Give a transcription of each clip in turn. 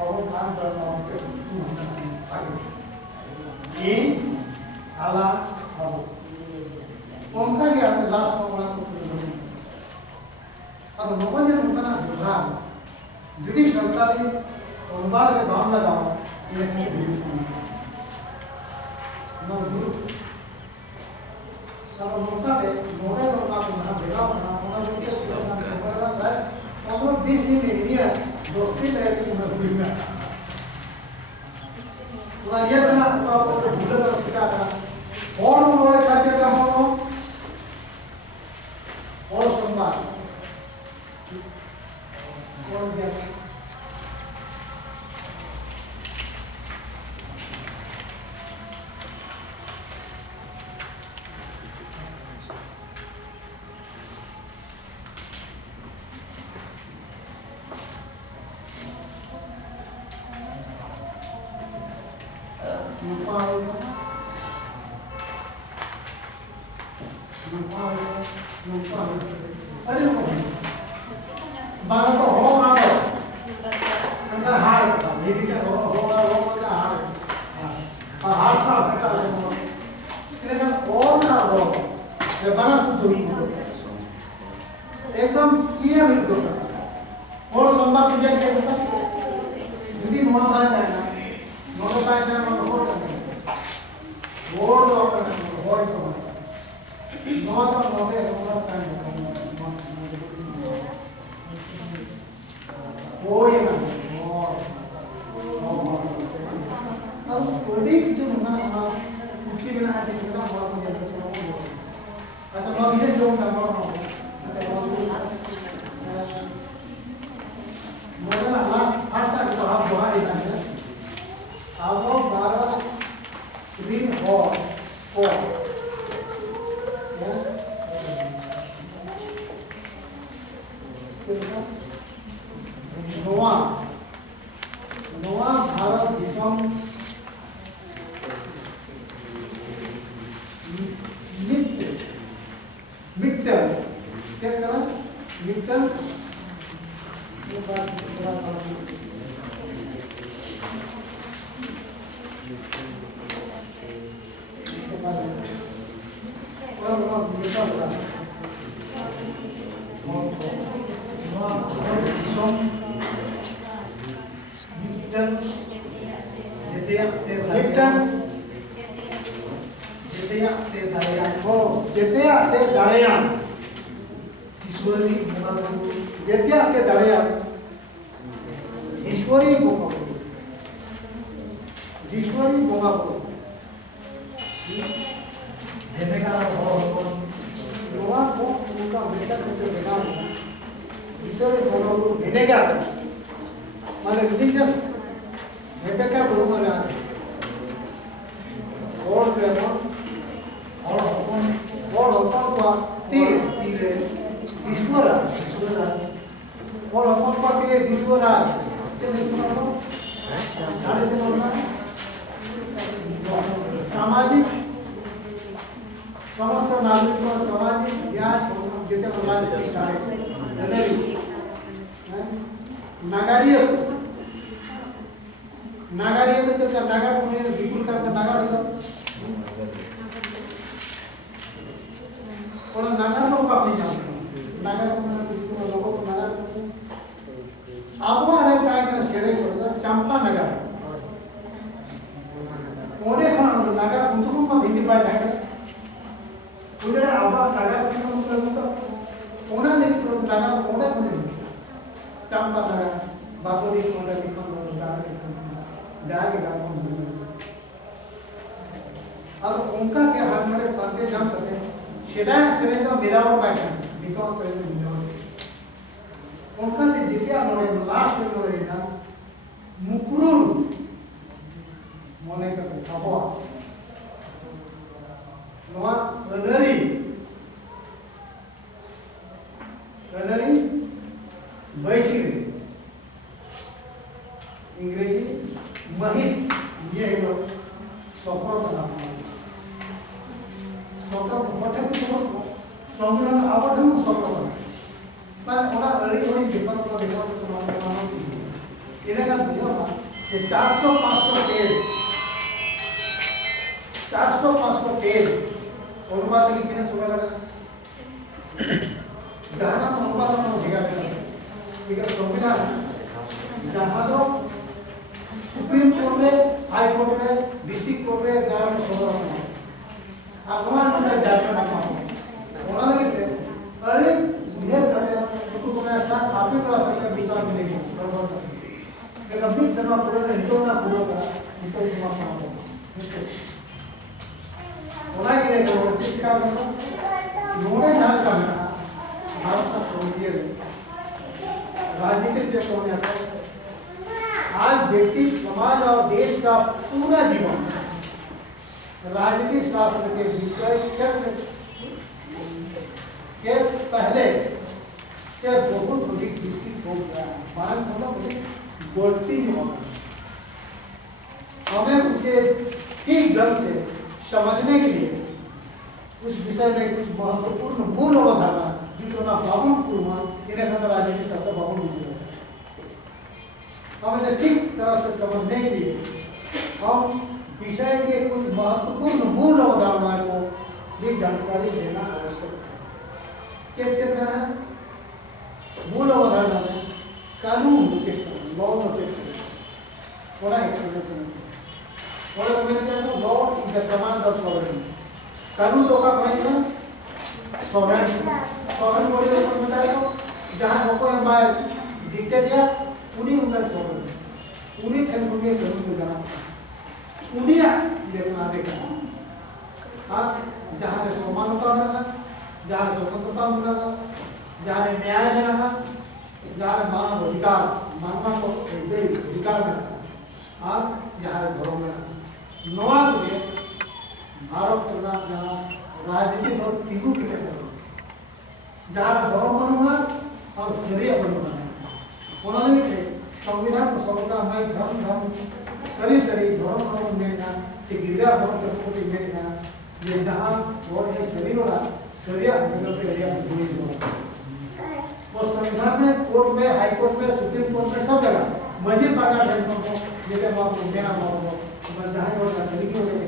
Kalau kan dalam itu sakit. In ala habu. Onka dia last orang tu. Kalau namanya bukan Tuhan. Jadi सरकारी उम्र के दाम लगाओ ये है नो गुरु kalau मुक्ता है मोटे लोग आप यहाँ बेगा बना मोटा लोग ये सिर्फ ना मोटा लोग है और वो 20 दिन नहीं है दोस्ती तय की मजबूरी में तो ये बना आपको भूल कर सिखा था और उन्होंने क्या किया हम और संवाद और क्या एकदम क्लियर है तो और संवाद दिया के यदि नोट बाय ना नोट बाय ना नोट हो सकते वर्ड और वर्ड तो नोट और नोट है नोट का कोई ना अब स्टडी जो ना कुछ भी ना है जो ना अच्छा मैं इधर जो करना हूं मोरना लास्ट तक तो आप दोहा देना है आप लोग 12 ग्रीन और नोआ भारत दिसम मिट्टल क्या करा मिट्टल ये बात थोड़ा सामाजिक समस्त नागरिक सामाजिक ज्ञान जेते प्रकार की कार्य नागारिय तो क्या नागर को नहीं बिल्कुल का नागर है और नागर लोग को अपनी जान नागर को बिल्कुल लोगों को नागर अब वो है काय का शेरे को चंपा नगर ओने खान नागर उनको को हिंदी बात है उधर आवा नागर को ओना लेकिन तो नागर ओने को चंपा नगर बातों को लिखा जाएगा अब उनका क्या हाथ में पंते जम करते शेदा सेरे का मिलावट बैठा बिकॉज़ सेरे में मिलावट उनका ने जितिया नोरे लास्ट में नोरे ना मुकुरुल मोने का खबो नोआ अनरी बैशिरी इंग्रेजी महित ये है सफल बना सफल बटे को संग्रह आवधन सफल माने ओना अड़ी अड़ी विकल्प को समाधान इने का बुझो ये 400-500 पेज 400-500 पेज अनुवाद की कितने समय लगा जहाँ ना अनुवाद में होगा ठीक है संविधान जहाँ तो सुप्रीम कोर्ट में हाई कोर्ट में डिस्ट्रिक्ट कोर्ट में जहाँ में सोना आगमान में जाकर ना उन्होंने कितने अरे ये करते हैं तो तुम्हें ऐसा आप ही बता सकते हैं विचार मिलेगी जब अभी शर्मा पूरा नहीं तो ना पूरा का निकल जुमा पाऊँ होना ही नहीं तो चीज का मतलब लोगों जान का ना भारत का सोनियर राजनीति के सोनियर आज व्यक्ति समाज और देश का पूरा जीवन राजनीतिक शास्त्र के विषय के पहले से बहुत अधिक विकसित हो गया है मान मुझे बोलती हमें उसे ठीक ढंग से समझने के लिए उस विषय में कुछ महत्वपूर्ण मूल अवधारणा जितना बावन पूर्व इन्हें राजनीतिक शास्त्र बावन विषय हम इसे ठीक तरह से समझने के लिए हम विषय के कुछ महत्वपूर्ण मूल अवधारणाओं को भी जानकारी देना आवश्यक है चेक करना है मूल अवधारणा में कानून चेक करना लॉ चेक करना थोड़ा एक्सप्लेनेशन और मैंने क्या law is the command of sovereign कानून तो का कमांड सॉवरेन सॉवरेन बोले तो बताया जहां को मैं डिक्टेट या उन्हीं उनका सॉवरेन उन्हीं थे उन्हें कानून को जाना उन्हीं ये बना देगा हां जहां समानता मिला जहां स्वतंत्रता मिला जहां न्याय मिला जहां मानव अधिकार मानव को अधिकार मिला और जहां धर्म मिला नवा के भारत का जहां राजनीति और तीनों के जहां धर्म बनना और शरीय बनना उन्होंने संविधान को सबका मैं धर्म सरी धर्म मेरे कि गिरा बहुत चक्रोटी मेरे ये जहाँ और ये शरीर वाला शरीर वो संविधान में कोर्ट में हाई कोर्ट में सुप्रीम कोर्ट में सब जगह मजीद प्रकार से जैसे मेरा जहाँ और शरीर की वजह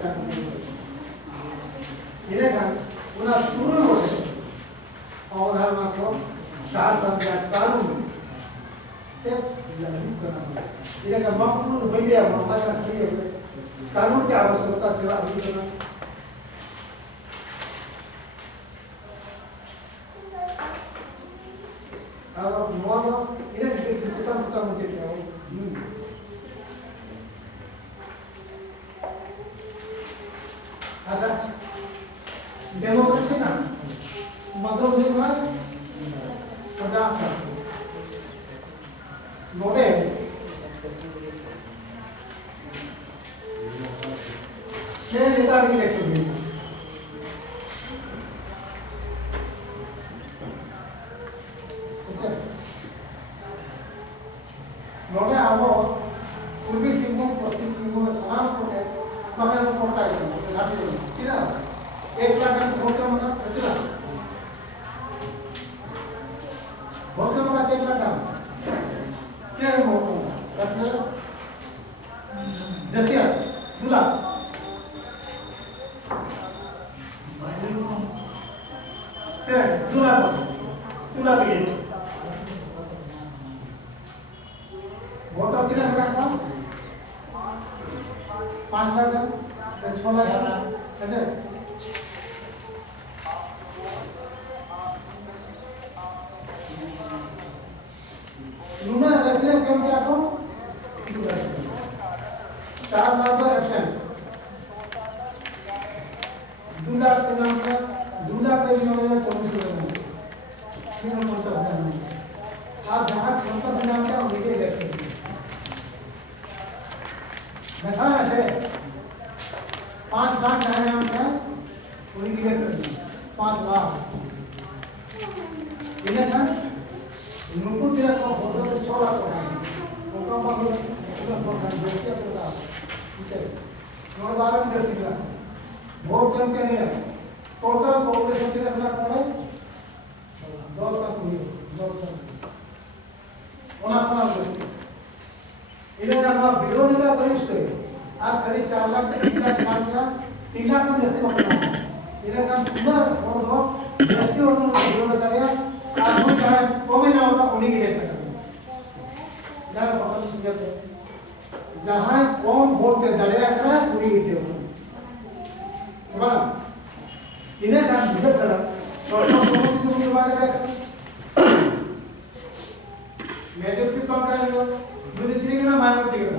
इन्हें उन्हें पूर्ण हो गए अवधारणा को शासन या कानून लागू करना इनका महत्वपूर्ण भैया हमारा कानून की आवश्यकता सेवा भी करना अब मोनो इन्हें छोटा छोटा मुझे क्या हो अच्छा डेमोक्रेसी ना मतलब देखना प्रजातंत्र नोटे क्या नेता नहीं ले सकते नोटे आवो पूर्वी सिंहभूम पश्चिम सिंहभूम में समान कोटे मगर वो कोटा है राशि कितना एक लाख वोट का मतलब कितना वोट का मतलब 1 लाख क्या है वोट का जैसे 2 लाख क्या 2 लाख भी वोट कितना का 5 लाख 6 लाख ऐसे लूना रखने कम क्या को 4 लाख का एब्सेंट 2 लाख के नाम का 2 लाख के नाम का 24 लाख फिर हम सब आप जहां कौन सा नाम का उनके देखते हैं ऐसा है 5 लाख का नाम का उनकी देखते 5 लाख इन्हें था नुकु तेरा को फोटो पे 6 लाख का उनका मतलब उसका फोटो देखते हैं पूरा ठीक है नोट बार में देखते हैं वोट कम से नहीं है टोटल पॉपुलेशन कितना कौन है 10 का पूरी 10 का ओना देखते इन्हें ना विरोधिता करिष्ठ है आप कभी 4 लाख तक 3 लाख काम किया 3 लाख में जैसे होता इन्हें काम पूरा और दो जैसे होता है विरोध करेगा आप लोग चाहे कौन में जाओगा उन्हीं के लिए करेंगे जाना पता नहीं जहाँ कौन वोट पे दलिया करा उन्हीं के लिए समझ इन्हें काम विरोध करा सोचो तो मुझे बात है मेजॉरिटी कौन करेगा मुझे ठीक ना माइनॉरिटी का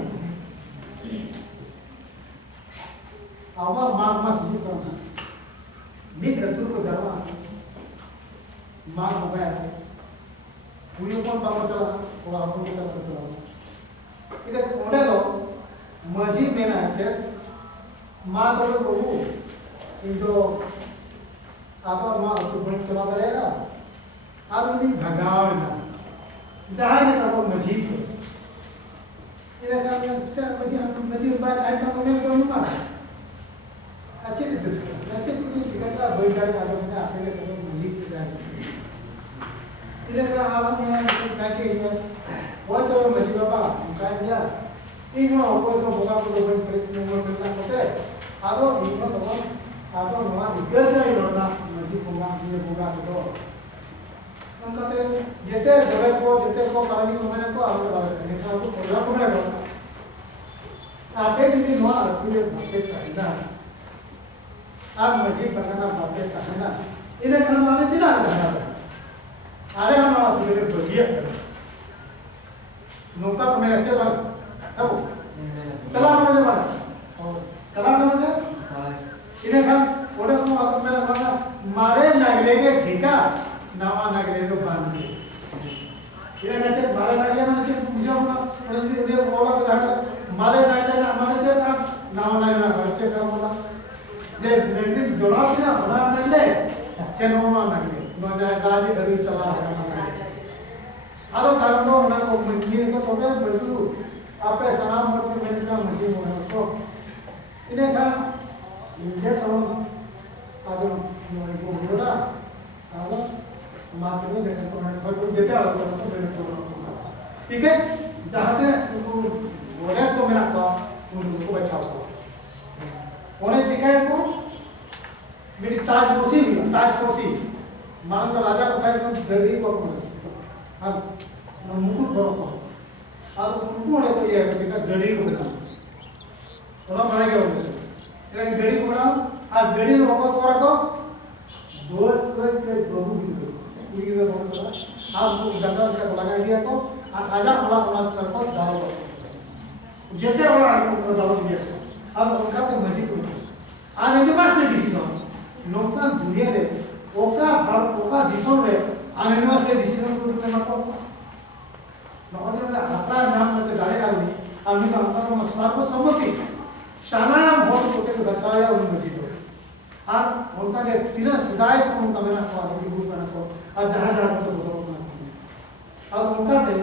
आवा मार्ग में सीधी करना नहीं करतुर को जरवा मार्ग हो गया पूरी ऊपर बाबा चला और आप लोग चला इधर कोड़े लो मस्जिद में ना अच्छे माँ तो लोग वो इनको आता माँ तो बंद चला करेगा आप उन्हीं भगाव ना जहाँ ने कहा मस्जिद को इधर का मस्जिद बात आए तो उन्हें कोई नहीं मारा अच्छे से दूसरे अच्छे तो कुछ सिकंदर बैठ जाए आगे में आपने तो मस्जिद पे जाए इधर का आप में क्या किया वो तो मस्जिद बाबा क्या किया इन्हों को तो बोला को बंद करने में मिलना होता है आदो इन्हों तो आदो नवाज इधर जाए लोना मस्जिद बोला ये बोला तो उनका तो जितने जगह को करानी को मैंने को आगे बात करने का तो प्रोग्राम को मैंने बोला आप एक दिन हुआ पूरे बातें करना आप मस्जिद बनाना बातें करना इन्हें करना वाले चिदा करना अरे हम आप मेरे बलिया नौका तो मेरे अच्छे बात अब चला मुझे बात चला मुझे इन्हें हम ओडे को आप मेरा बात मारे नगले के ठीका नामा नगले को बांध दिए इन्हें कहते मारे नगले मैंने से पूजा होना पड़ती है बोला तो जाकर मारे नगले ना मारे से का नामा नगले ना बच्चे का बोला ये नगले जोड़ा किया बना नगले चेनोमा नगले न जाए राजी हरी चला है आरो कारण तो ना को मंदिर को तो मैं बल्कि आपे सलाम और के मैंने का मंदिर होना तो इन्हें का ये सब आदो नोई को बोला आदो मात्र में देखा तो मैं कोई देते आ रहा तो मैंने तो ठीक है जहां से बोले तो मेरा का उनको बचाओ उन्हें शिकायत को मेरी ताजपोशी मान तो राजा को कहे तुम दर्दी को अब मुकुट करो को अब मुकुट है तो ये है कि गड़ी को बना थोड़ा बना के होता है ये गड़ी को बनाओ अब गड़ी को होगा तो दो के बहु भी दो पूरी के बहुत चला आप डंडा से लगा दिया तो आप राजा बड़ा करको दारो जेते बड़ा को दारो दिया अब उनका तो मस्जिद को आ यूनिवर्सिटी डिसीजन नौका दुनिया रे ओका भारत ओका दिशों रे आ यूनिवर्सिटी डिसीजन को तुमने मत नौका तो आता नाम मत जाने का नहीं अभी तो अंतर में सर्वसम्मति शानाम वोट को के बचाया उन मस्जिद को आप उनका के तीन सदाई को उनका मेरा स्वागत गुरु का को और जहां जहां तो बोलना अब उनका ने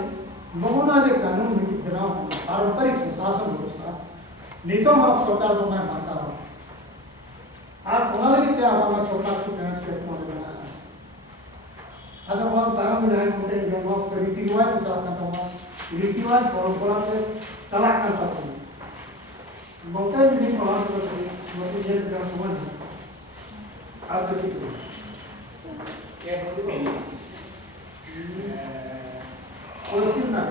नमूना के कानून में बनाओ पारंपरिक शासन व्यवस्था नीतों में सरकार को मैं मानता हूं आप उन्होंने कि क्या हमारा छोटा सा पेरेंट से पहुंच गया ऐसा बहुत कारण में जाए होते हैं जो लोग रीति रिवाज चला करता हूँ रीति रिवाज परंपरा पे चला करता हूँ मौके भी नहीं पढ़ा तो मुझे ये क्या समझ आप देखिए क्या होती है और सिर्फ ना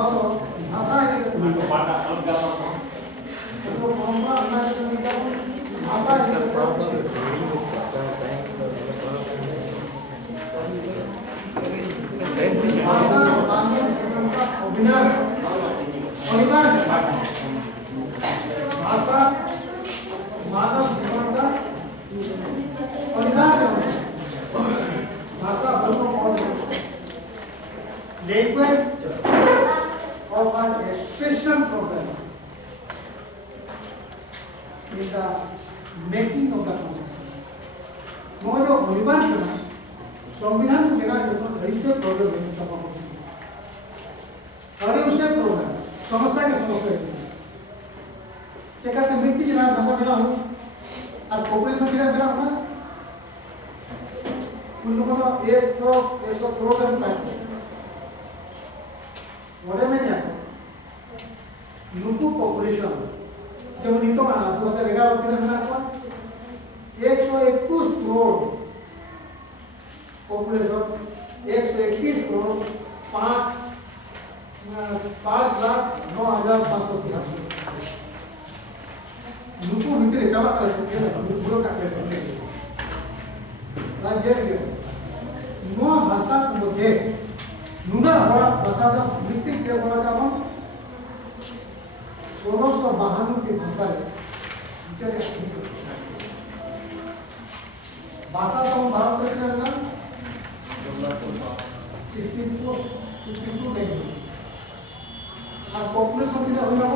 तो भाषा है कि तो परंपरा अन्ना के निका भाषा है भाषा मानव जीवन का अभिनव अनिवार्य भाषा मानव जीवन का अनिवार्य भाषा दोनों language or one expression program in the making of the constitution. Mojo अनिवार्य करना संविधान मेरा जो रजिस्टर प्रोग्राम है तब हम अरे उसने प्रोग्राम समस्या के समस्या है से कहते मिट्टी जला भाषा बिना हो और पॉपुलेशन बिना हो ना उन लोगों का एक प्रोग्राम करते What am I saying? Nuku population. जब नीतो आना 2011 में कितना मिला था? 121 करोड़ population 121 करोड़ 5,09,500 नुकु मित्र चला कर क्या ना बुरो का क्या ना ये नो भाषा को दे नुना हमारा भाषा का मिट्टी के बोला जाता है 1652 की भाषा है चलिए भाषा तो भारत देश के अंदर 62 लैंग्वेज और पॉपुलेशन कितना हो जाएगा एक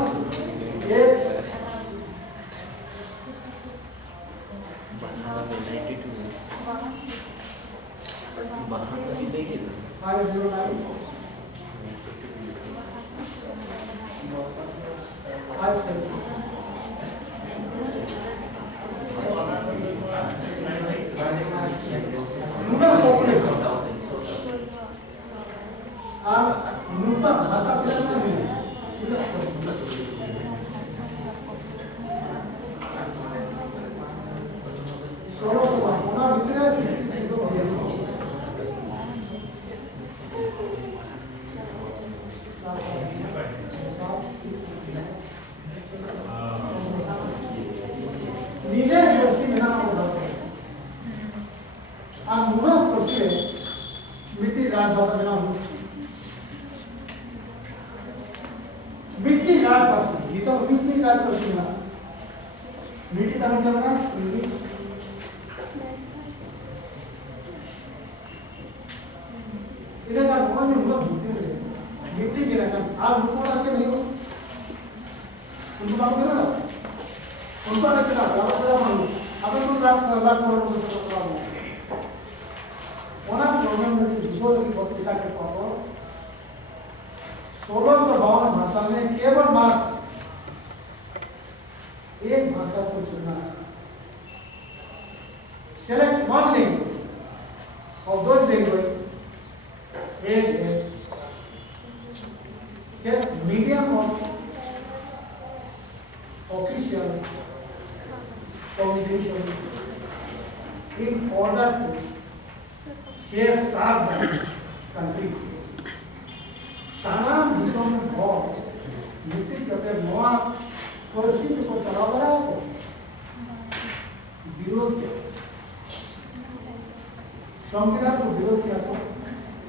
संविधान को विरोध किया तो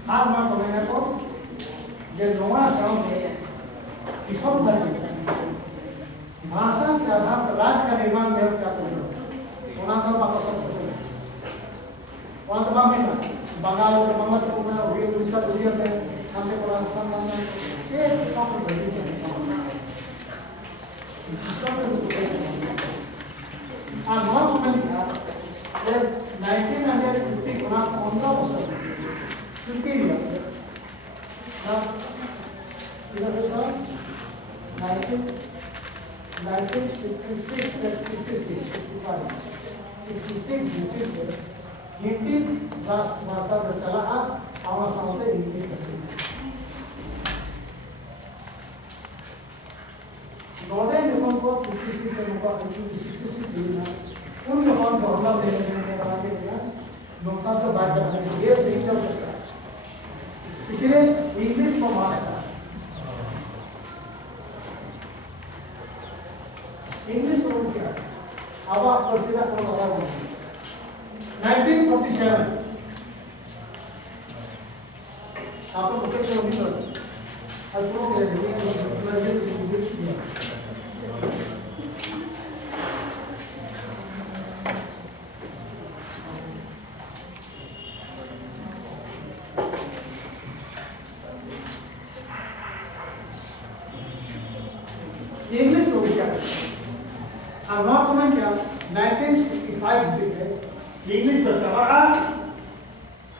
सात माह कमेगा को जे नवा काम किसम करने भाषा के आधार पर राज्य का निर्माण में क्या करेगा वहाँ तो बात सब वहाँ तो बात नहीं ना बंगाल के बंगाल को मैं हुई उड़ीसा दुनिया में हमने को राजस्थान में एक काम करने के लिए और नॉन कमेंट किया 1950 गुना 15% 15 years now it was 1956 plus 66 65 66 जिससे हिंदी भाषा में चला आवाज सामने इंग्लिश करते नॉर्दर्न लोगों को 56 के मुकाबले 66 देना उन लोगों को हमला देने के बना के दिया नुकसान तो बात करने के लिए नहीं चल सकता इसलिए इंग्लिश को मास्टर वर्षीय कोण होता 1947 आपण कुठे कमी करतो आज कोण केलं इंग्लिश में क्या और वहाँ कमेंट क्या 1965 इंग्लिश में चला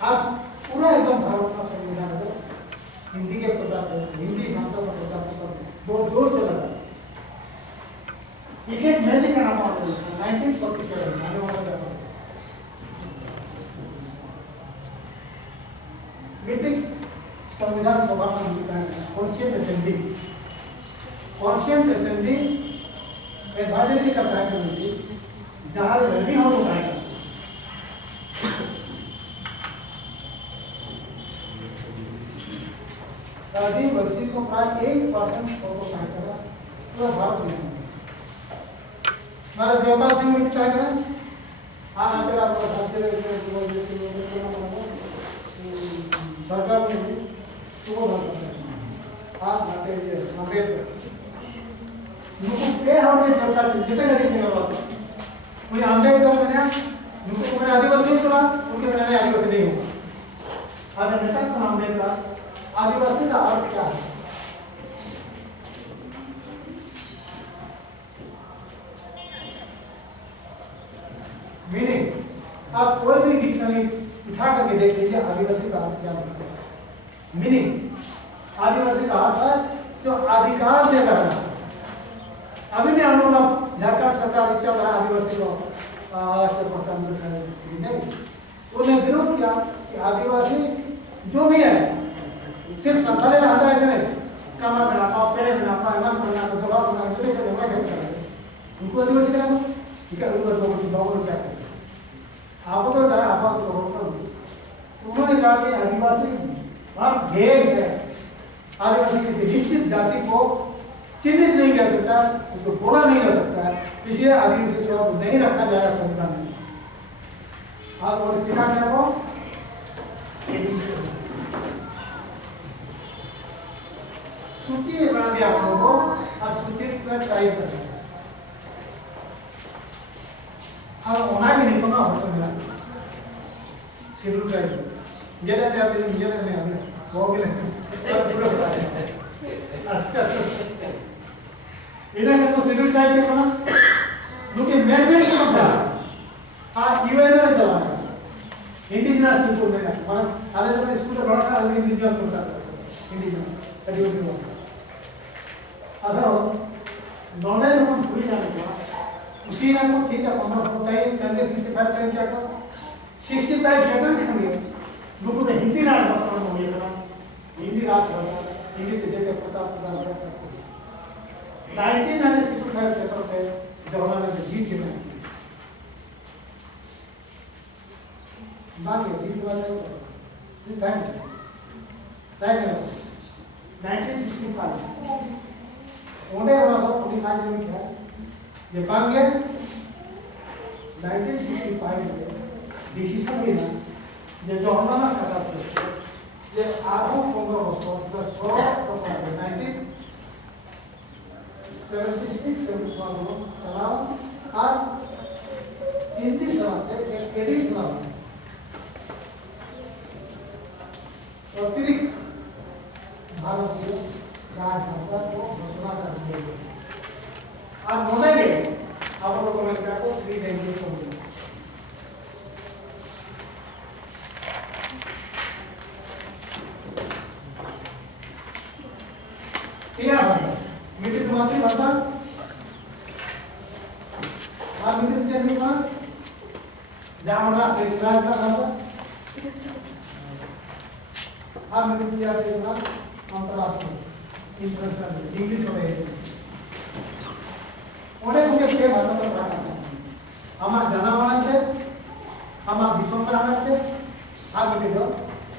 आप पूरा एकदम भारत का संविधान है हिंदी के प्रचार हिंदी भाषा का प्रचार बहुत जोर चला एक मैंने का नाम 1947 आने वाला मीटिंग संविधान सभा का कॉन्स्टिट्यूएंट असेंबली एडवाइजरी का कार्य कमेटी जहाँ रेडी हो तो कार्य आदिवासी को प्राय 1% फोटो कार्य करा तो भारत देश में हमारा जयपाल सिंह मिट्टी कार्य करा हाँ अंतर आपको साथी सरकार में भी सुबह करते हैं हाँ बातें ये अम्बेडकर नुकु पे हमने चर्चा की जितने गरीब नहीं होगा कोई अम्बेडकर बने नुकु को मैंने आदिवासी बोला उनके मैंने आदिवासी नहीं होगा अगर नेता को अम्बेडकर आदिवासी का अर्थ क्या है मीनिंग आप कोई भी डिक्शनरी उठा करके देख लीजिए आदिवासी का अर्थ क्या होता है मीनिंग आदिवासी का अर्थ है जो अधिकार से करना अभी भी हम लोग झारखंड सरकार चल रहा है आदिवासी को से पहचान नहीं उन्हें विरोध किया कि आदिवासी जो भी है सिर्फ संथाली रहता है ऐसे नहीं कमर बनाता पेड़ बनाता इमान बनाता जवाब बनाता जो भी करना उनको आदिवासी कराना ठीक है उनको जो कुछ बाबू से आपको तो जरा आप उन्होंने कहा कि आदिवासी और भेद है आदिवासी किसी निश्चित जाति को चिन्हित नहीं कर सकता उसको बोला नहीं जा सकता इसलिए आदिवासी शब्द नहीं रखा जाएगा संविधान में आप और सिखा क्या को सूची बना दिया आप लोगों को और सूची पर टाइप कर दिया अब होना भी नहीं होगा होटल मिला शेड्यूल टाइप ये ले आप ये नहीं हमने वो भी नहीं अच्छा इन्हें तो शेड्यूल टाइप देखो ना क्योंकि मैनेजमेंट को क्या हाँ यूएन में चलाना इंडिजिनस पीपल में मतलब आधे तो स्कूल में पढ़ा था आधे इंडिजिनस को चलाता इंडिजिनस एजुकेशन में अगर नॉलेज हम भूल जाने का उसी में हम ठीक है 15 होता है कंजे 65 टाइम क्या करो 65 सेटल करेंगे लोगों ने हिंदी राज भाषा में हुई है ना हिंदी राज भाषा हिंदी के जगह पता 1965 सेटल थे जवाहरलाल नेहरू जीत के में मांगे जीत वाला है थैंक यू 1965 ओने वाला तो पूरी आज में क्या ये मांगे 1965 में डिसीजन लेना ये जवाहरलाल नेहरू से ये आठों कांग्रेस और 1976 चलाओ आज 33 साल थे एक एडिशनल अतिरिक्त भारतीय राजभाषा को घोषणा कर दी गई आज बोलेंगे आप लोगों को क्या को 3 लैंग्वेज को बोलेंगे क्या है मीटिंग तुम्हारी भाषा आप मीटिंग चलने का जामना इस्लाम का भाषा आप मीटिंग किया देना अंतरराष्ट्रीय इंटरनेशनल इंग्लिश में उन्हें मुझे क्या भाषा में पढ़ा हम जाना बनाते हम विश्व में आते आप मीटिंग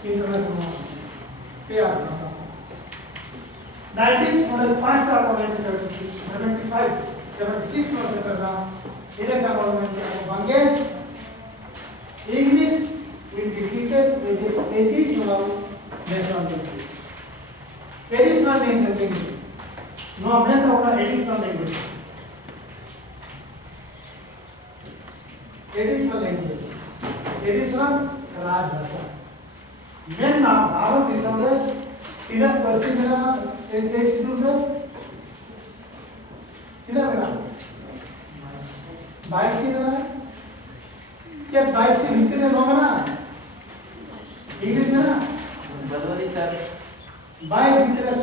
इंटरनेशनल क्या भाषा 19 मॉडल 5 का 1976 76 में करना Ini kan orang yang bangga. English will be treated as an additional national language. Additional language. No, मैं तो अपना additional language. Additional language. Additional राजभाषा. मैं ना भारत देश में 3% मेरा एक शेड्यूल में कितना मेरा 22 की मेरा क्या 22 के भीतर में लोग ना इंग्लिश में ना बनवानी सर 22 भीतर है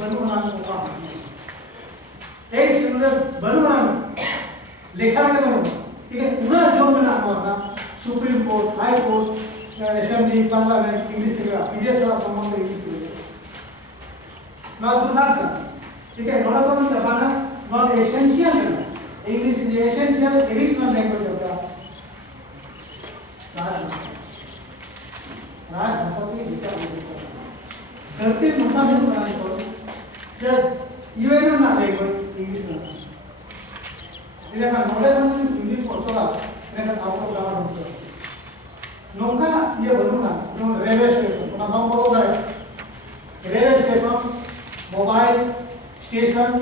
बनवाना होगा एक शेड्यूल में बनवाना लिखा के बनवाना ठीक है पूरा जो में ना होगा supreme court high court assembly parliament English के पीडीएस वाला संबंध इंग्लिश के ना दुर्भाग्य ठीक है नोड़ा तो नहीं करना नॉट एसेंशियल है English is essential additional language होता है राज भाषा की विचार धरती मुद्दा से बनाने को जब इवेंट ना लैंग्वेज इंग्लिश में इधर का नोड़ा तो इंग्लिश पढ़ता इधर का आपको ग्रामर होता है नौका ये बनूंगा जो रेलवे स्टेशन अपना नाम बोलोगा रेलवे स्टेशन मोबाइल स्टेशन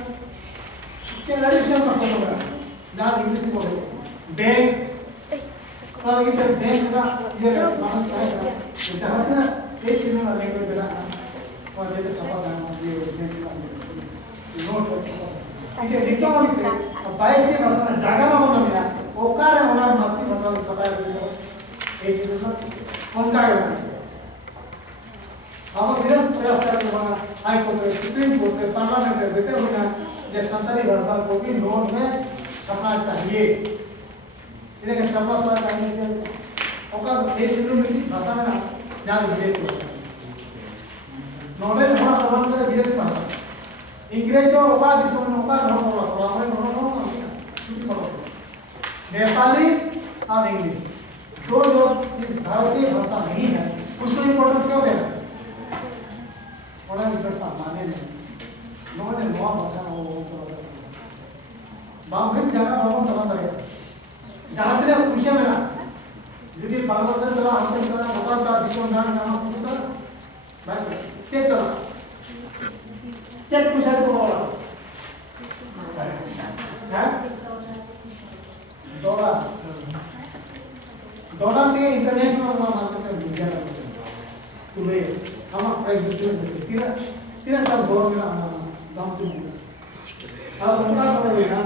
के लड़े से मत बोलोगा ना इंग्लिश में बोलो बैंक और इसे बैंक का ये मानस क्या है जहाँ पे एक चीज़ में लैंग्वेज बना और जैसे सफा करना ये बैंक का नोट ठीक है लिखा हुआ है बाईस के भाषा में जागा में होना मिला ओकार है होना मातृ भाषा में सफाई करना एक चीज़ में उनका है हम विरोध प्रयास करते हैं हाई कोर्ट में सुप्रीम कोर्ट में पार्लियामेंट में बैठे हुए हैं ये संसदीय भाषा को भी नोट में छपना चाहिए इन्हें छपना हुआ चाहिए कि ओका एक शेड्यूल में भाषा में ना ज्ञान विदेश नॉलेज होना प्रमाण कर विदेश भाषा इंग्लिश तो ओका जिसको ओका नॉट बोला नॉट नेपाली और इंग्लिश जो इस भारतीय भाषा नहीं है उसको इम्पोर्टेंस क्यों देना बड़ा इंटरेस्ट माने नहीं लोगों ने नौ भाषा वो बांग्लादेश जाना बहुत समझ रहे जहाँ तक पूछे मेरा यदि बांग्लादेश चला हमसे चला बता था विश्व जान जाना पूछता भाई चेक चला चेक पूछा तो बोला है डॉलर के इंटरनेशनल मार्केट में बिक जाता है तो ले हम प्राइस बिजनेस तीन तीन साल बहुत में दाम तो मिला अब उनका समझ लेना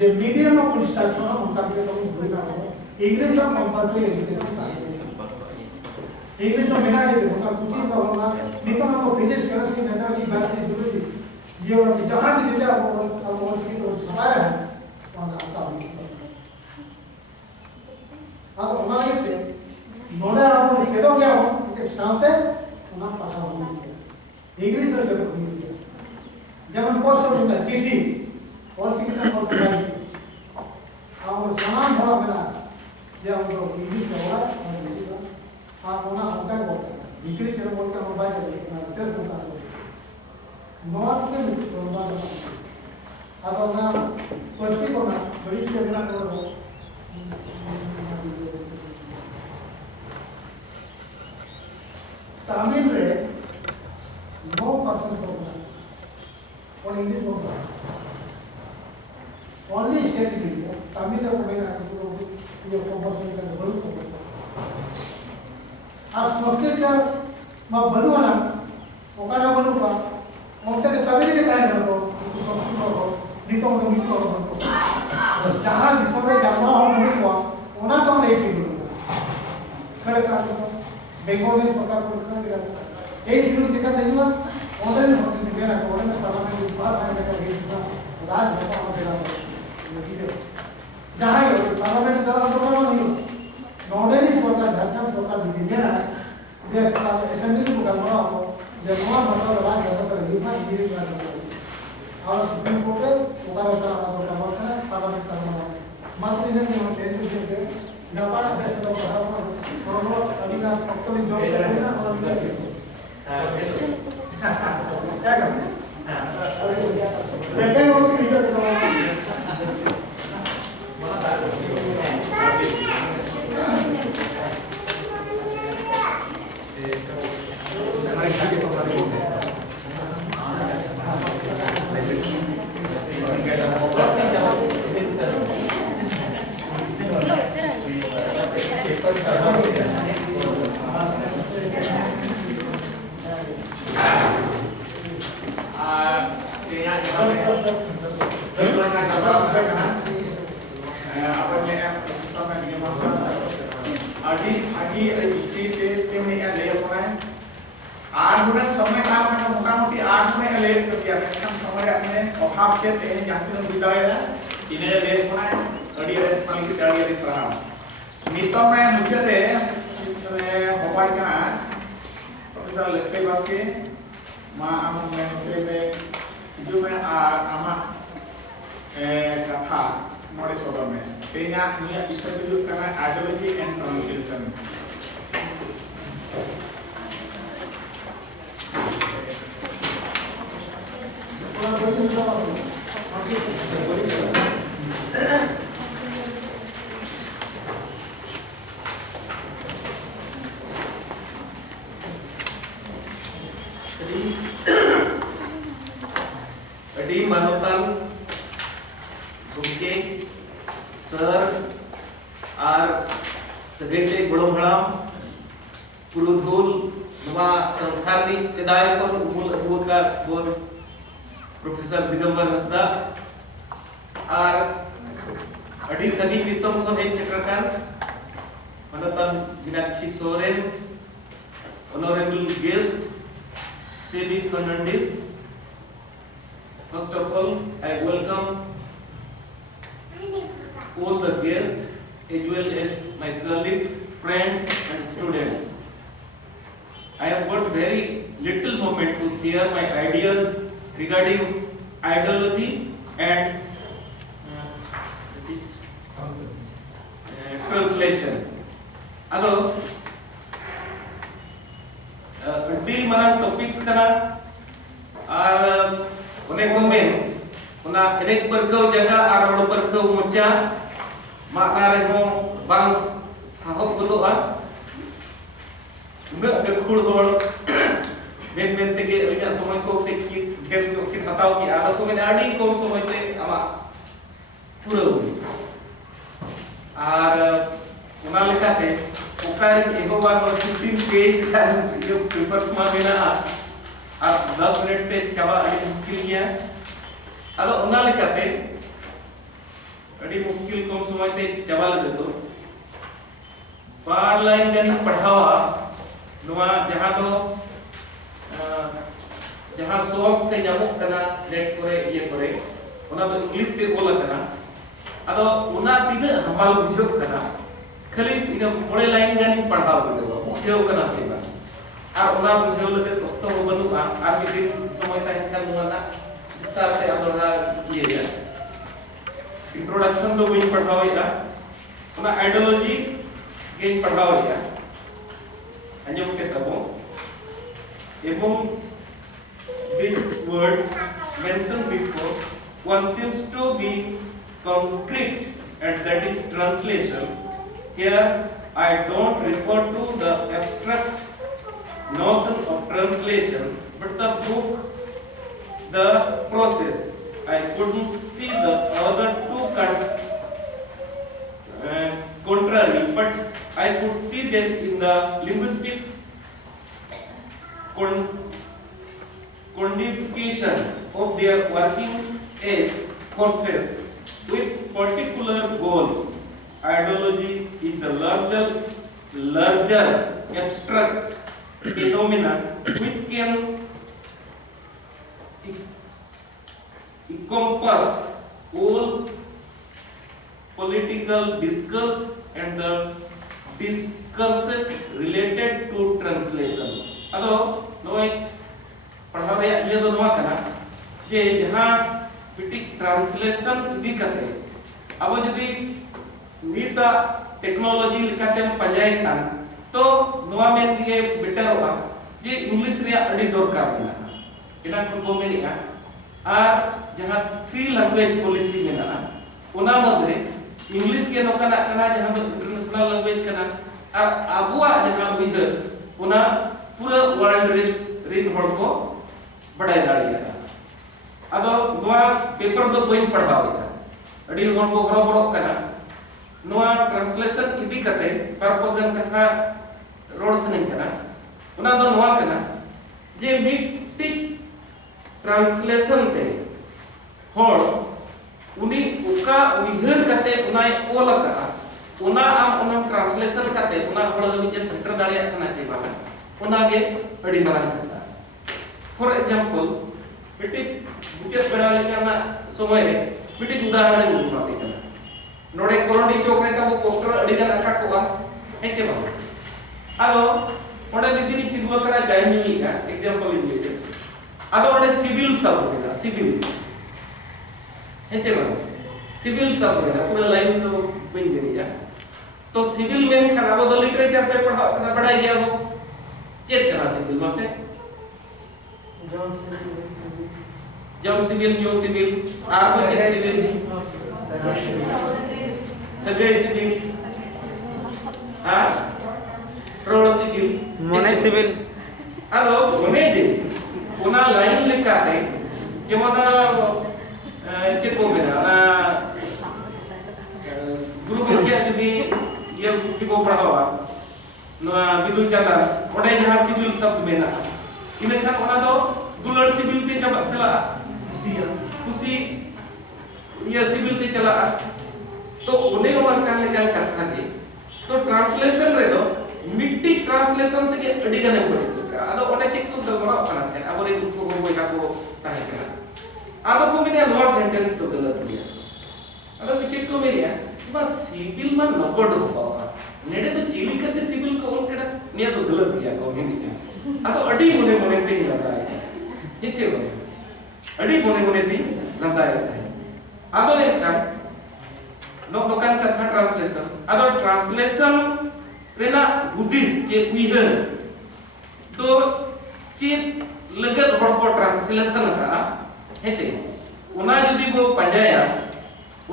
जो मीडियम ऑफ इंस्ट्रक्शन है उनका भी तो भूलना हो इंग्लिश का कंपल्सरी एजुकेशन इंग्लिश तो मेरा है उनका कुछ ही होगा नहीं तो हमको physics chemistry mathematics biology zoology ये और जहाँ भी देते हैं वो चीज़ तो छपाया है वहाँ आता है अब हमारे पे नोडा आपने खेलो क्या हो कि शांत है उन्हें पता होना चाहिए इंग्लिश में जब होनी चाहिए जब हम पोस्ट करेंगे चिट्ठी और चिट्ठी का बहुत बड़ा आप सलाम भरा बिना जब हम लोग इंग्लिश में होगा और इंग्लिश में आप उन्हें होता है बोलते हैं बिक्री चलो बोलते हैं मोबाइल में टेस्ट होता है नॉट के मोबाइल अब उन्हें पर्ची को ना बड़ी से बिना करो तमिल में 9% होगा और इंग्लिश होगा ओनली स्टेट मीडिया तमिल को मैं आपको ये कंपल्सरी का बोल दूंगा आज संस्कृत का मैं बनवाना ओकारा बनूंगा उनके तमिल के टाइम में तो संस्कृत हो नितो तो मितो हो जहाँ जिसमें जाना हो नहीं हुआ उन्हें तो नहीं सीखूंगा करे काम बेंगोली सरकार को कर दिया एक शेड्यूल से कर देगा ऑनलाइन होने के मेरा ऑनलाइन पार्लियामेंट के पास आने का एक राज भाषा में देना ठीक है जहाँ ही पार्लियामेंट का प्रोग्राम नहीं नॉर्दर्न सरकार झारखंड सरकार भी देना है दे असेंबली को करना हो जब वहाँ भाषा राज भाषा का विभाग धीरे धीरे और सुप्रीम कोर्ट है उगारा चला तो काम करना पार्लियामेंट करना मात्र इन्हें हम टेंशन से जापान देश का पढ़ा और लोग अभी का अपनी जॉब करना और क्या करना लेकिन वो की रिजल्ट समय मोटामुटी 8 में लेट कर दिया समय अपने अभाव के तेज जाती बुझाएगा इन्हें लेट होना अड़ी रेस मालिक के अड़ी रेस रहा नितो में मुझे रे इसमें होवाई का प्रोफेसर लेके बस के मां हम में जो में आमा कथा मोड़े सोदर में तेना निया विषय जो करना ideology and translation Adi Manotan Gumke Sir R Sagete Gulomhalam Purudhul Nama Sanstharni Sedai Kon Umul Abukar Bon Professor Digambar Hasda R Adi Sani Pisam Kon H Sekrakan Manotan Minakshi Soren Honorable Guest Sebi Fernandez. First of all, I welcome all the guests as well as my colleagues, friends and students. I have got very little moment to share my ideas regarding ideology and translation. Ado adi marang topics kana ar onek komen una enek perkau jaga ar ro perkau mocha makna reho bang sahop godoa unak ke khul hol men tege alinya somoy ko te kin hataw ki ada ko men adi kom somoy te ama puro ar una lekate okari egoba no 15 page kan yo papers ma mena ar 10 minute te chaba adi muskil gaya ado ona lekate adi muskil kom somoy te chaba lage to par line gan padhawa noa jaha do jaha source te jamuk kana net kore ye kore ona do english te ola kana ado ona tina hamal bujhok kana खाली इन मोड़े line गानी पढ़ाओ बेटो बुझेओ कना सेबा are ओना बुझेओ लगे तो बनुआ आर के दिन समय ता इनका मुआना विस्तार ते अतोड़ा ये या इंट्रोडक्शन तो कोई पढ़ाओ या ओना आइडियोलॉजी गेन पढ़ाओ या अंजम के तबो एवं these words mentioned before one seems to be concrete and that is translation. Here I don't refer to the abstract notion of translation, but the book, the process. I couldn't see the other two contrary, but I could see them in the linguistic codification of their working age courses with particular goals. Ideology is the larger abstract phenomena which can encompass all political discourse and the discourses related to translation. Ado noi पढ़ा रहे ये तो नवा करना जे यहाँ पिटिक translation इदी करते अब यदि नीता टेक्नोलॉजी लिखाते हम पंजाई खान तो नवा में ये बेटर होगा जे इंग्लिश रे अड़ी दरकार मेना इना को मेनिया आर जहां 3 लैंग्वेज पॉलिसी मेना ओना मदरे इंग्लिश के नोकाना कना जहां तो इंटरनेशनल लैंग्वेज कना आर अबुआ जहां उइहर ओना पूरा वर्ल्ड रे रिन हड़ को बड़ाई दाड़िया अदो नोआ पेपर दो बइन पढ़ावेगा अड़ी हड़ को गरबरक कना नोआ ट्रांसलेशन इदी करते परपोजन कथा रोड सनिंग कना ओना दो नोआ कना जे मिट्टी ट्रांसलेशन ते hor uni uka uihar kate unai ola ka una am onam translation kate una hor da bijan center dariya kana che bana una ge adi marang kata for example piti bucet berali kana somoy re piti udaharan ngi mate kana node koroni chok re ta poster adi gan akak ko heche ba ado onde bidini tiruwa kana jaini ka example ini ado onde civil sab kana civil heche ba civil sab kana pura line do bain gani ya तो civil में खराब हो literature पे पढ़ाई गया वो check करा civil में से जम सिविल न्यू सिविल आर्म चेक सिविल सजय सिविल हां रोड सिविल मोने सिविल हेलो मोने जी उना लाइन लिखा है कि मोना चेक को मेरा गुरु विद्या जुदी ये बुद्धि को पढ़ावा नवा विदु चला ओडे जहां सिविल शब्द मेना इने खान ओना दो दुलड़ सिविल ते जब चला खुशी ये सिविल ते चला तो ओने ओना कान लेकर कथा के तो ट्रांसलेशन रे दो मिट्टी ट्रांसलेशन ते अडी गने पड़े आदो ओने चेक तो दबरा अपना है अब रे को बोई का को ताहे करा आदो को मेरे नवा सेंटेंस तो गलत लिया आदो चेक तो मेरे बस सिविल में नगड होगा नेडे तो चिली करते सिविल को ओल केड़ा ने तो गलत किया कम्युनिटी आ तो अडी होने होने पे ही लगा है किचे होने अडी होने पे लगा है आ तो एक नो दोकान कथा ट्रांसलेशन आ तो ट्रांसलेशन रेना बुद्धिस्ट जे उइहर तो चे लगत हड़ को ट्रांसलेशन का हेचे उना जदी वो पंजाया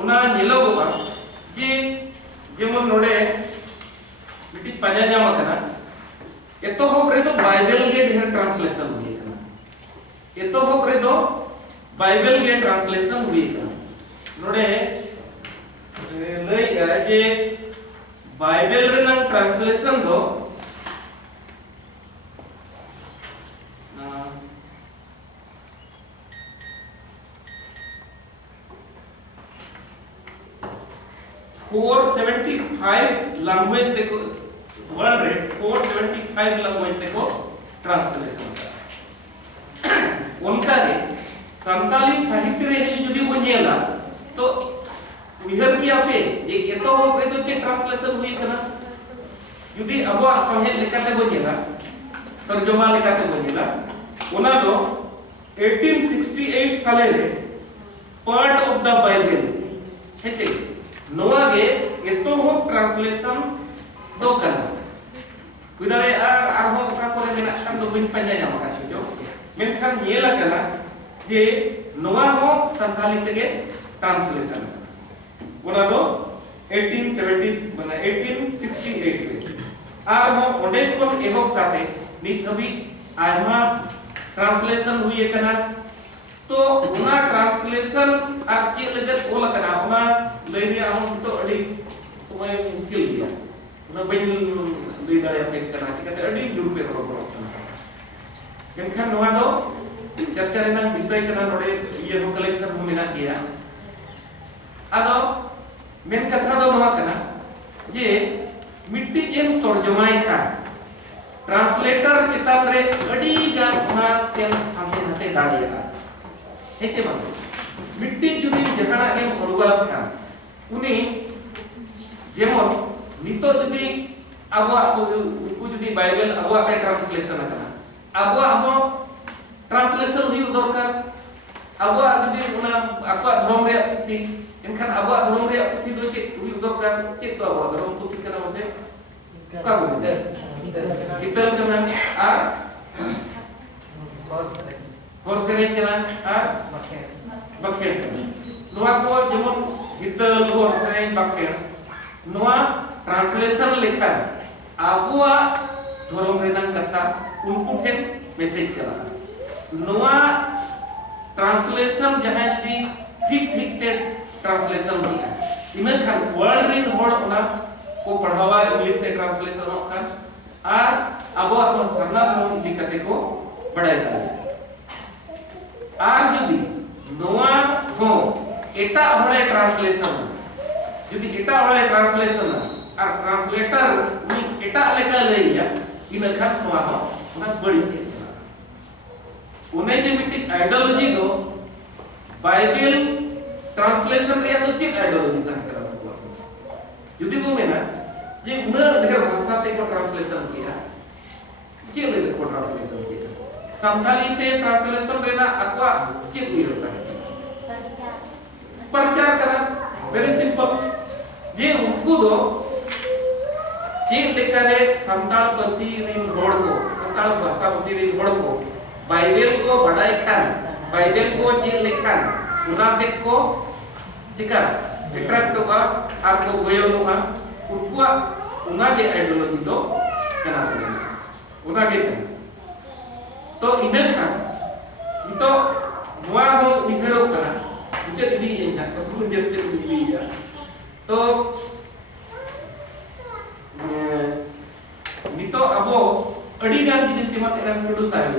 उना निलगोबा जे जेमन नोडे मिटी पाजा जाम कना एतो हो रे तो बाइबल के ढेर ट्रांसलेशन हुई कना एतो हो रे तो बाइबल के ट्रांसलेशन हुई कना नोडे लई जे बाइबल रे नंग ट्रांसलेशन दो 475 लैंग्वेज देखो वर्ल्ड रे 475 लैंग्वेज देखो ट्रांसलेशन उनका रे संताली साहित्य रे जदी बो नेला तो उइहर किया पे ये एतो हो रे तो चे ट्रांसलेशन हुई कना जदी अबो सहेत लेकाते बो नेला तर्जुमा लेकाते बो नेला ओना दो 1868 साले रे पार्ट ऑफ द बाइबल हेचे नोआ गे एतो हो ट्रांसलेशन दो कना कुदारे आर हो का करे मेना खान दो बिन पंजा नाम का जो मेनखान नेला कना जे नोआ हो संताली तेगे ट्रांसलेशन ओना दो 1870 माने 1868 रे आर हो ओडे कोन एहो काते नित अभी आयमा ट्रांसलेशन हुई कना तो उना ट्रांसलेशन आप चे लगत ओला कना उना लइया हम तो अडी समय मुश्किल गया उना बइन लइ दाया पे कना चिकाते अडी जुर पे रो मेनखान नोआ दो चर्चा रेना विषय कना नोडे ये हो कलेक्शन हो मेना गया आदो मेन कथा दो नोआ कना जे मिट्टी जेम तर्जुमाई का ट्रांसलेटर चितान रे अडी गान उना सेंस हमने नते दाड़िया हेचे बा मिट्टी जुदी जहाना एम अनुवाद का उनी जेमन नितो जुदी अबवा उनको जुदी बाइबल अबवा का ट्रांसलेशन कना अबवा अबो ट्रांसलेशन हुई दरकार अबवा जुदी उना अबवा धर्म रे पुथी एनखान अबवा धर्म रे पुथी दो चे हुई दरकार चे तो अबवा धर्म पुथी कना मसे का बोले इतल कना आ और सेरेन कना आ बखेर नोआ को जेमन हितल और सेरेन बखेर नोआ ट्रांसलेशन लिखा आबुआ धर्म रेना कथा उनको ठेन मैसेज चला नोआ ट्रांसलेशन जहां यदि ठीक ठीक ते ट्रांसलेशन किया इमे खान वर्ल्ड रिन होड़ ओना को पढ़ावा इंग्लिश ते ट्रांसलेशन होखान आर आबुआ तो सरना धर्म इदी कते को बढ़ाई दाले आर जदी नोआ हो एटा हरे ट्रांसलेशन जुदी एटा हरे ट्रांसलेशन और ट्रांसलेटर उनी एटा लेका लैया इन खान नोआ हो उना बड़ी से चला उन्हें जे मिट्टी आइडियोलॉजी दो बाइबल ट्रांसलेशन रे तो चेक आइडियोलॉजी ता करा को जुदी बो मेना जे उना ढेर भाषा ते को ट्रांसलेशन किया जे ले को ट्रांसलेशन किया संथाली ते ट्रांसलेशन रेना अथवा चेक हुई होता है प्रचार करा वेरी सिंपल जे उनको दो चेक लेकर संताल पसी रिन रोड को संताल भाषा पसी रिन रोड को बाइबल को बढ़ाई खान बाइबल को चेक लिखान उना से को चिका अट्रैक्ट होगा आपको गोयो होगा उनको उना जे आइडियोलॉजी दो कना उना के तो इने खान तो मुआ हो निगरो कना मुझे दी ना तो मुझे से दी या तो नितो अबो अड़ी गान की जिस्तेमाल करना कुडू सारे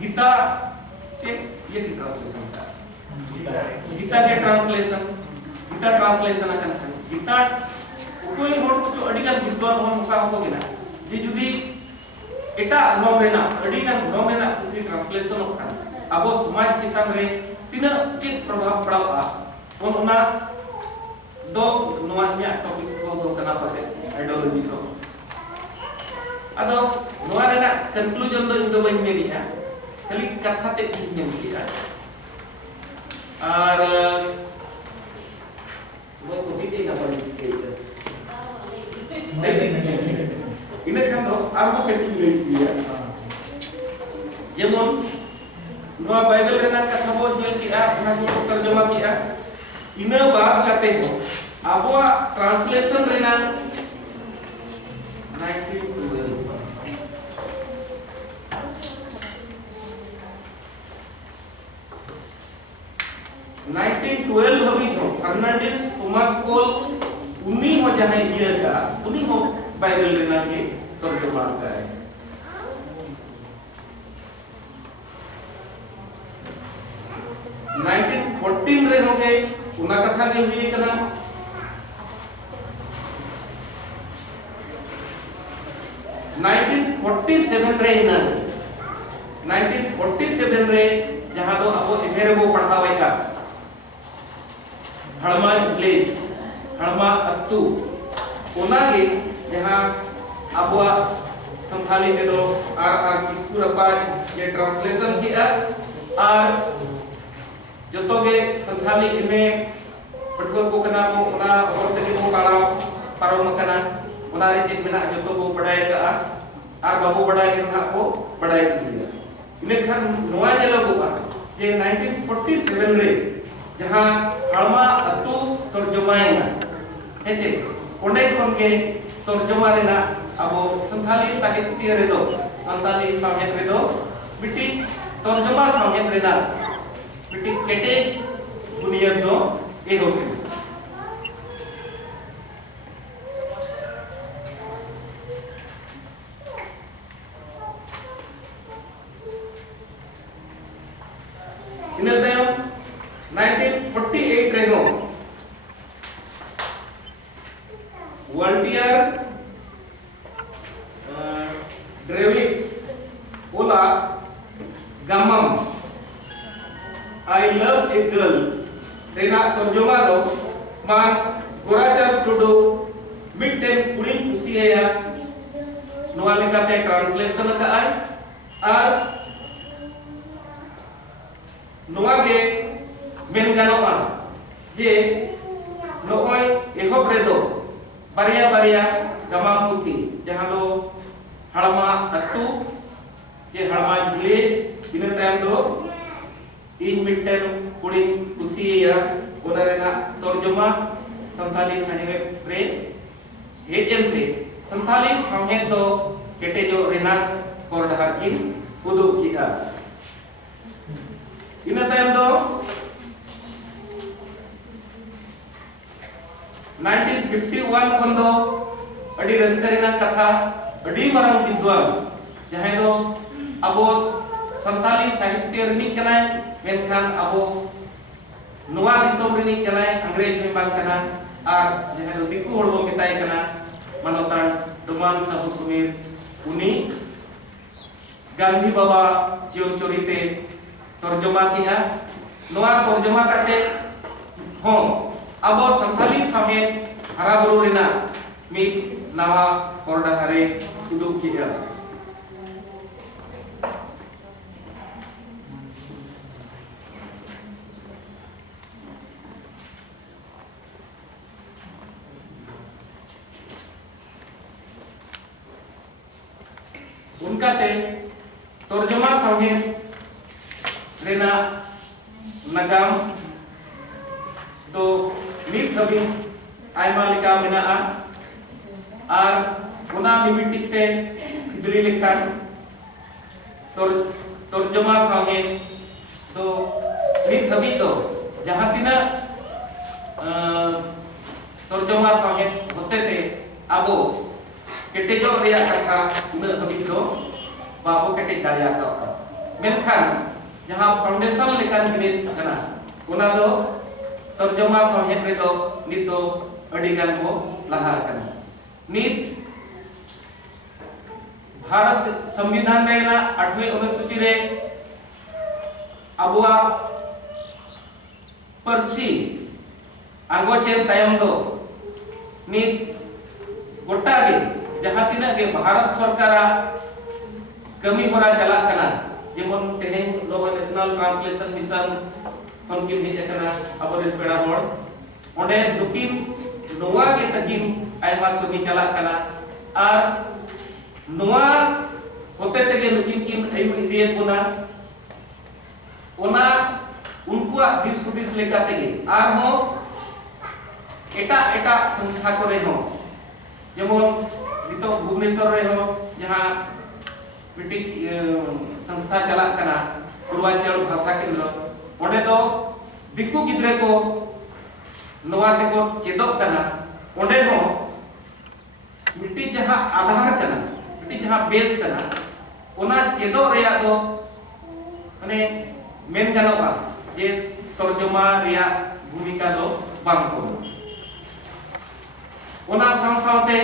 गीता चे ये ट्रांसलेशन का गीता के ट्रांसलेशन अकन गीता कोई होड़ को जो अड़ी गान विद्वान हो मुका हो बिना जे जुदी एटा धर्म रेना अड़ी गान धर्म रेना कुछ ट्रांसलेशन होखन अबो समाज चितान रे तिना चे प्रभाव पड़ावा उना दो नोआ nya टॉपिक्स को दो कना पासे आइडियोलॉजी तो अदो नोआ रेना कंक्लूजन दो इदो बइन मेरिया खाली कथा ते ñem किया और सुबह को भी देगा पर इने kan do armo ke किया जेमन नोआ बाइबल रेना कथा बो जेल किया ना को तर्जुमा किया इना बात करते हो अब ट्रांसलेशन रेना 1912 हबी हो फर्नांडिस थॉमस कोल उन्नी हो जहां ये का उन्नी हो बाइबल रेना के तर्जुमा है 1914 रे हो गए उना कथा के हुई कना 1947 रे ना 1947 रे जहां दो अब एमेरे को पढ़ावेगा हड़मा विलेज हड़मा अत्तू ओना के जहां अबवा संथाली के दो आर किस्कुर अपा ये ट्रांसलेशन किया और जतो के संथाली में पठवा को कना को ओना और तके को पारा पारम कना ओना रे चेक मेना जतो को पढ़ाई का आर बाबू पढ़ाई के ना को पढ़ाई दिया इने खान नोआ जेलोगोगा जे 1947 रे जहां हड़मा अतु तर्जुमायना हेचे ओंडे खन के तर्जुमा रेना अब संथाली साहित्य रे दो संथाली साहित्य रे दो बिटी तर्जुमा साहित्य रेना बिटी केटे बुनियाद दो ए हो इन तयम 1948 रे हो वॉल्टियर ड्रेविक्स ओला गमम आई लव ए गर्ल रेना तर्जुमा दो मान गोराचर टुडू मिड टाइम कुड़ी कुसिया नोआ लेकाते ट्रांसलेशन का आय और नोआ के मेन गानोआ जे नोय एहोब रे दो बारिया बारिया गमाम पुथी जहां दो हड़मा अत्तू जे हड़मा विलेज इन तायम दो इन मिटन कुड़ी कुसिया ओना रेना तर्जुमा संथाली साहित्य रे हेजन पे संथाली साहित्य दो केटे जो रेना कोरडहा किन उदु किया इन तायम दो 1951 खन दो अडी रस्करेना कथा अडी मरम विद्वान जहां दो अब संथाली साहित्य रनी कनाय मेनखान अबो नोआ दिसोम रिनी कनाय अंग्रेज में बांग कना और जहां दो दिकु हड़ बो मेताय कना मानवतान डोमान साहु सुमीर उनी गांधी बाबा जीवन चोरीते तर्जमा किया नोआ तर्जमा करते हो अबो संथाली समेत हराबुरु रिना मी नवा कोरडा हरे उदुग किया उनका ते तर्जमा समेत रेना नगाम तो नीत कभी आयमा लिका मेनाआ और उना मिमिटिक ते खिजली लिखान तर्जमा समेत तो नीत कभी तो जहाँ तिना तर्जमा समेत होते थे अबो केटेजो रिया कथा उन कभी तो बाबू केटेज दाड़िया का मेनखान जहाँ फाउंडेशन लेकर जिनिस कना उना दो तर्जमा समेत रे दो नित दो अडिगान को लहा कना नित भारत संविधान रेना 8वें अनुसूची रे अबुआ परसी आगोचेन तायम दो नित गोटा गे जहाँ तिना के भारत सरकार कमी होरा चला कना जेमन तेहेन लोग नेशनल ट्रांसलेशन मिशन खनकिन हेज कना अबरे पेड़ा होड़ ओंडे नुकिन नोआ के तकिन आयमा कमी चला कना और नोआ होते तेगे नुकिन किन आयु इदिए कोना ओना उनकुआ दिस हुदिस लेका तेगे आर हो एटा एटा संस्था करे हो जेमन नितो भुवनेश्वर रे हो जहां मिट्टी संस्था चला कना पूर्वांचल भाषा केंद्र ओंडे दो दिक्कु गिद्रे को नोआ ते को चेदो कना ओंडे हो मिट्टी जहां आधार कना मिट्टी जहां बेस कना ओना चेदो रेया दो माने मेन गानोबा जे तर्जमा रेया भूमिका दो बांग को ओना साथ-साथे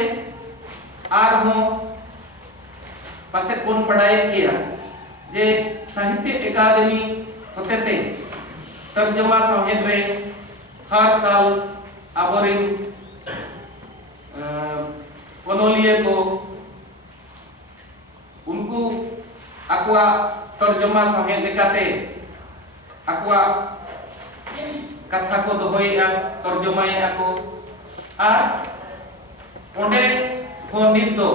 आर हो पासे कोन पढ़ाई किया जे साहित्य अकादमी होते थे तर्जमा समेत रे हर साल आबोरिन पनोलिये को उनको अकुआ तर्जमा समेत लेकाते अकुआ कथा को दोहोया तर्जमाया को आर ओंडे हो नित दो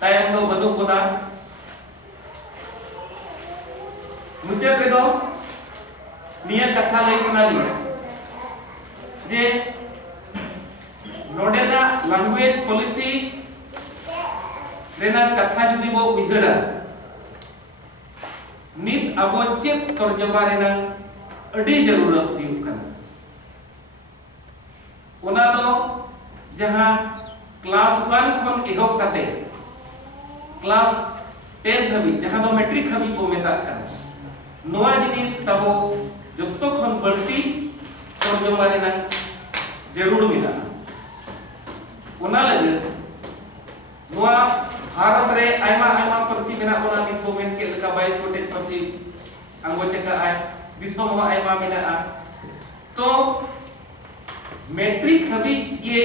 तायम दो बदु कोना मुझे पे दो निया कथा लई सनाली जे नोडेना लैंग्वेज पॉलिसी रेना कथा जुदी बो उइहरा नित अबो चेत तर्जमा रेना अडी जरूरत हुई कना ओना दो जहां क्लास 1 खन एहब कते क्लास 10 धबी जहां दो मैट्रिक धबी को मेता कना नोआ जिनिस तबो जत्तो खन बळती तर्जमा रेना जरूर मिला ओना लगे नोआ भारत रे आयमा आयमा परसी मेना ओना नितो मेन के लका 22 गोटेज परसी अंगो चका आय दिसोम हो आयमा मेना तो मैट्रिक हबी ये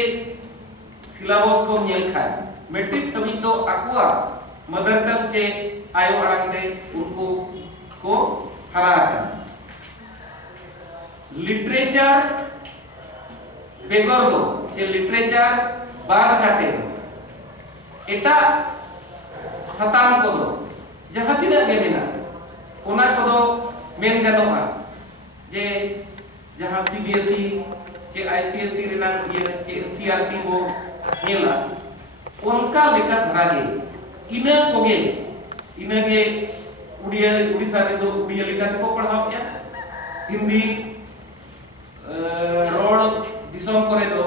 सिलेबस को नेल खाय मैट्रिक हबी तो अकुआ मदर टंग चे आयो अड़ांग ते उनको को हरा कर लिटरेचर बेगर दो चे लिटरेचर बाद काटे दो एटा सतान को दो जहां तिना के मेना ओना को दो मेन गानोआ जे जहां सीबीएसई चे आईसीएसई रेना ये चे एनसीईआरटी वो नेला उनका लेका धरागे इना कोगे इनगे उड़िया उड़ीसा रे दो उड़िया लेका को पढ़ाओ या हिंदी रोड दिसोम करे तो